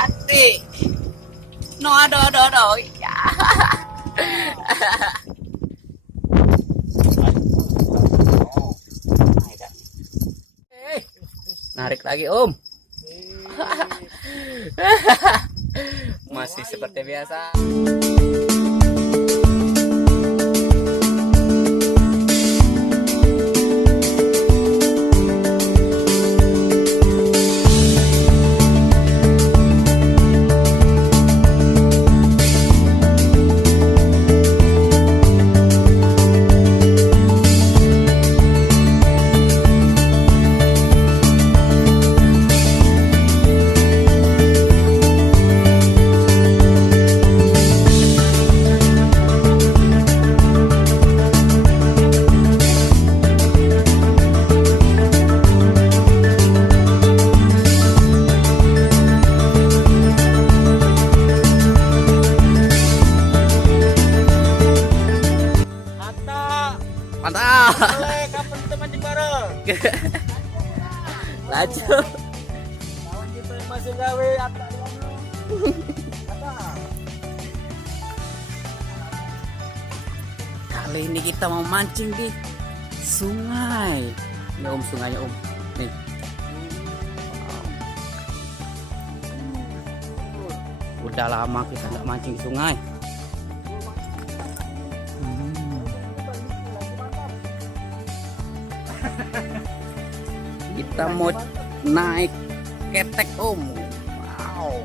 Ati. No do. Ya. Narik lagi, Om. Masih seperti biasa. Mantap. Kapan kita mancing bareng? Laju. Kawan kita yang masih gawe Atta di mana? Atta. Kali ini kita mau mancing di sungai. Ini Om, sungainya Om. Nih. Wow. Udah lama kita nggak mancing di sungai. Kita mau naik ketek Om. Wow.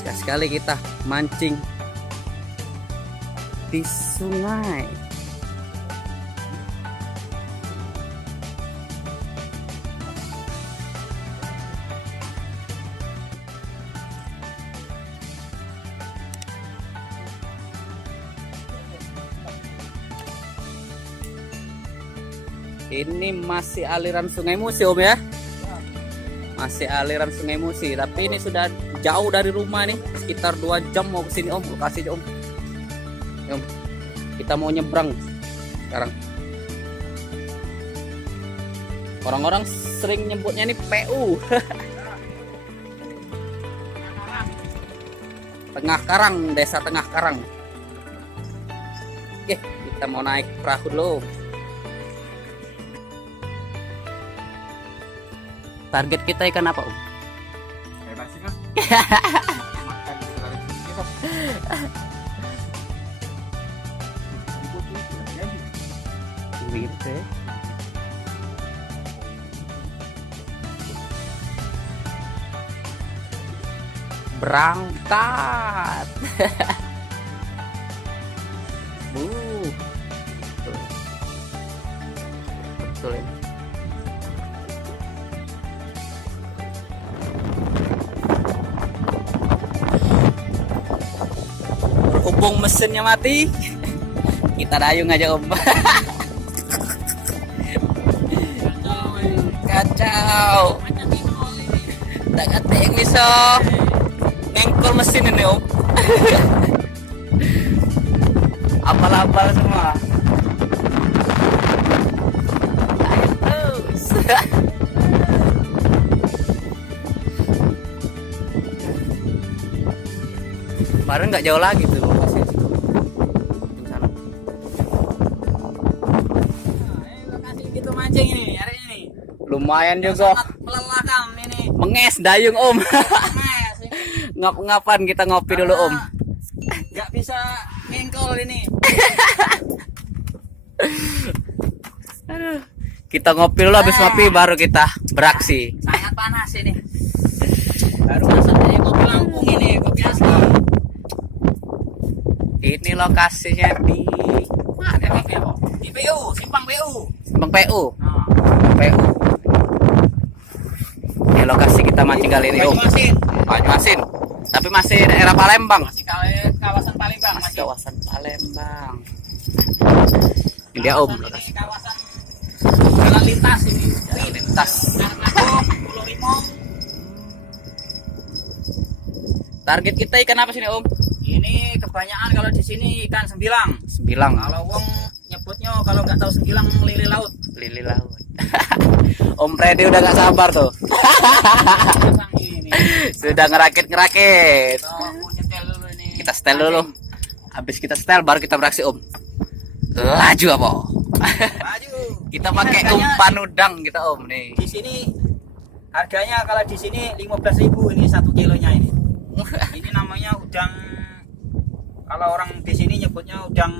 Sekali-sekali kita mancing di sungai. Ini masih aliran Sungai Musi Om ya. Masih aliran Sungai Musi, tapi ini sudah jauh dari rumah nih, sekitar 2 jam mau ke sini Om, lokasinya Om. Ya, Om. Kita mau nyebrang sekarang. Orang-orang sering nyebutnya nih PU. Tengah Karang, desa Tengah Karang. Oke, kita mau naik perahu dulu. Target kita ikan apa Om? Bebas sih kan? Makan sekali kita. Gitu. Berangkat. Betul ya. Berhubung mesinnya mati, kita dayung aja Om. Kacau. Tak kata yang bisa ngengkol mesin ini Om. Apal-apal semua. Ayo terus. Kemarin nggak jauh lagi tuh lokasi sana. Lokasi gitu mancing ini hari ini. Lumayan juga. Melelahkan ini. Menges dayung Om. Menges. Ngap-ngapan kita ngopi dulu Om. Nggak bisa ngengkol ini. Kita ngopi dulu, habis ngopi baru kita beraksi. Sangat panas ini. Baru masuknya kopi Lampung ini, kopi asli. Ini lokasinya di mana nih? Di PU, Simpang PU. Simpang PU. PU. Ini lokasi kita mancing kali ini Om. Banyumasin. Tapi masih daerah Palembang. Masih kawasan Palembang. Masih kawasan Palembang. Ini dia Om. Ini kawasan jalan lintas ini. Jalan lintas. Pulau Rimau. Target kita ikan apa sini Om? Ini kebanyakan kalau di sini ikan sembilang. Sembilang. Kalau wong nyebutnya kalau nggak tahu sembilang lili laut. Lili laut. Om Freddy udah gak sabar tuh. Pasang ini. Sudah ngerakit. Aku nyetel dulu nih. Kita setel dulu. Habis kita setel baru kita beraksi Om. Laju apa? Maju. Kita pakai umpan udang kita Om nih. Di sini harganya kalau di sini 15.000 ini 1 kilonya ini. Ini namanya udang, kalau orang di sini nyebutnya udang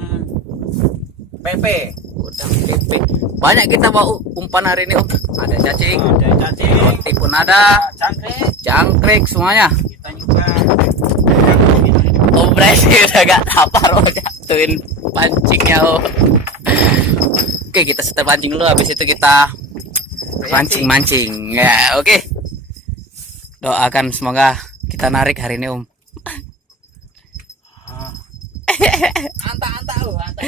pepe. Udang pepe. Banyak kita bawa umpan hari ini Om. Ada cacing, Ada cacing, roti pun ada, jangkrik. jangkrik semuanya. Kita juga Om Freddy udah gak sabar Om jatuhin pancingnya Om. Oke kita setel pancing dulu, habis itu kita mancing-mancing ya. Oke, doakan semoga kita narik hari ini Om. Anta lo, anta.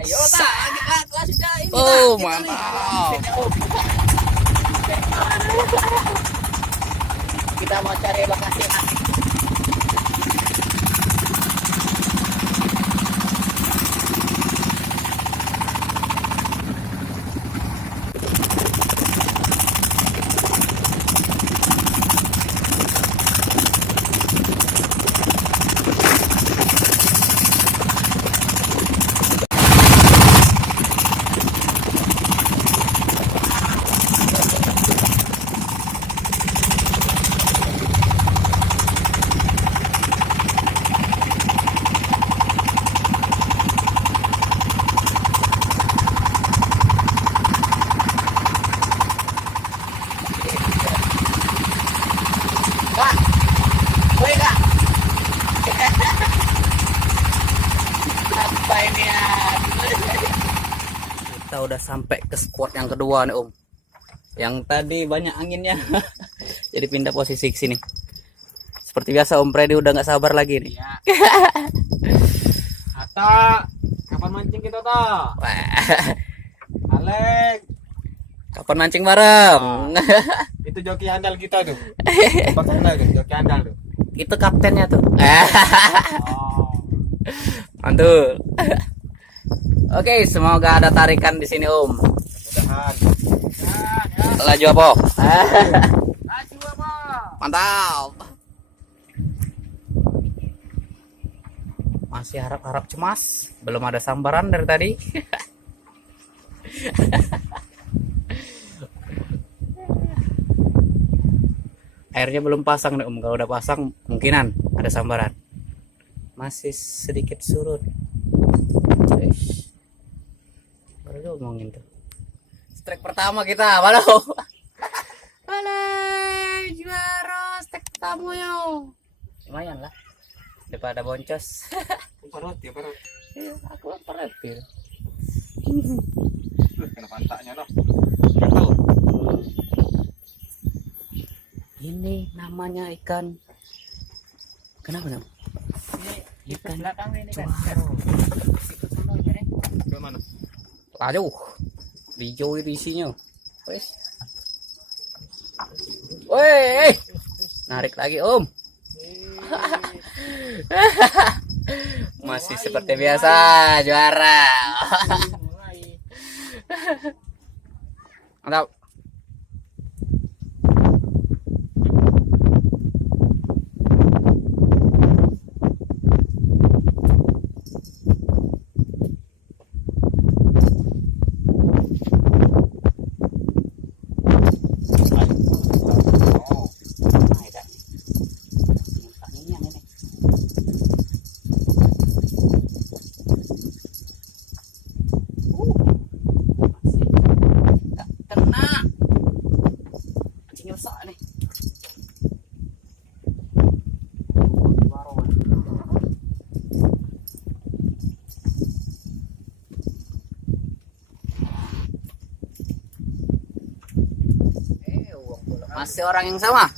Ayo tak, kita kelas sudah ini. Oh, kita mantap. Kita mau cari lokasi yang asik. Kak, boleh kak? Apa ini ya? Kita udah sampai ke spot yang kedua nih Om. Yang tadi banyak anginnya. Jadi pindah posisi ke sini. Seperti biasa Om Freddy udah nggak sabar lagi nih. Iya. Ata, kapan mancing kita toh? Wah, Alek, kapan mancing bareng? itu joki handal kita tuh. Tempat handal tuh, joki handal tuh. Itu kaptennya tuh. Oh. Mantul. Oke, semoga ada tarikan di sini Om. Mudahan. Laju apa? Laju apa? Mantap. Masih harap-harap cemas. Belum ada sambaran dari tadi. Airnya belum pasang nih Om. Kalau udah pasang kemungkinan ada sambaran. Masih sedikit surut. Baru ngomongin tuh. Strike pertama kita, halo. Halo, juara strike pertama yo. Lumayan lah. Daripada boncos. Parut ya parut. Iya, aku parut. Kena pantaknya loh. Gatel. Ini namanya ikan. Kenapa nam? Ini Ikan belakang ini kan. Ke mana? Aduh, hijau itu isinya. Wes. Woi, narik lagi Om. Masih seperti biasa, juara. Mantap. Masih orang yang sama.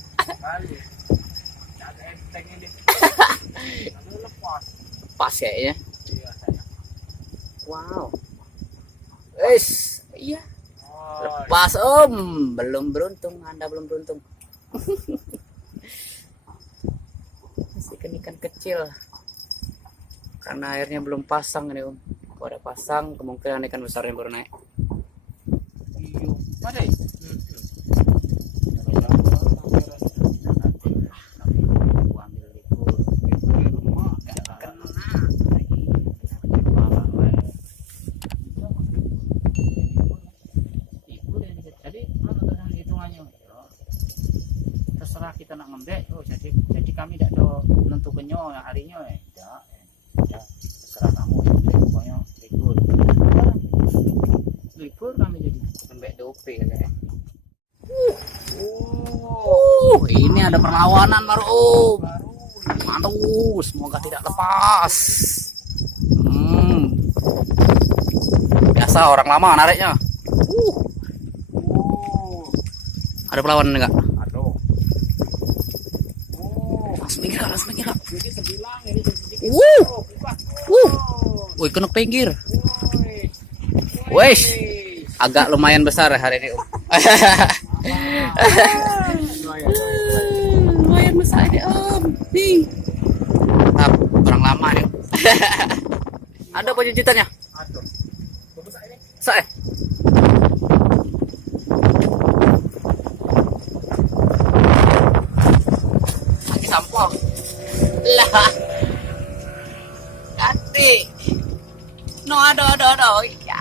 Pas kayaknya. Wow. Wes, iya. Lepas Om, belum beruntung, Anda belum beruntung. Masih ikan kecil. Karena airnya belum pasang nih Om. Kalau ada pasang, kemungkinan ikan besarnya baru naik. Masih? Terserah kita nak ngembek, oh jadi kami tidak ada menentukannya harinya ya, ya terserah kamu, pokoknya libur kami jadi Ngembek DOP ya. Ini ada perlawanan baru Om. Mantul, semoga tidak lepas. Biasa orang lama nariknya. Ada perlawanan enggak? aduh. Langsung pinggir Kak, langsung pinggir Kak. Jadi sebilang ini sedikit. Wih, kena pinggir. Wes, agak lumayan besar hari ini Om. Lumayan besar ini Om. Nih. Nah, orang lama nih. Ada penjujitannya? Aduh. Bagus ini. Saya. Lagi sampah. Lah. Ganti. No, ada. Ya.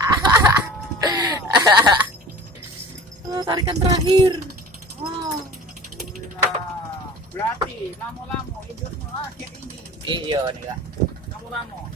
Tarikan terakhir. Wow. Berarti lama-lama hidupmu akhir ini. Iya nih Kak. Lama-lama.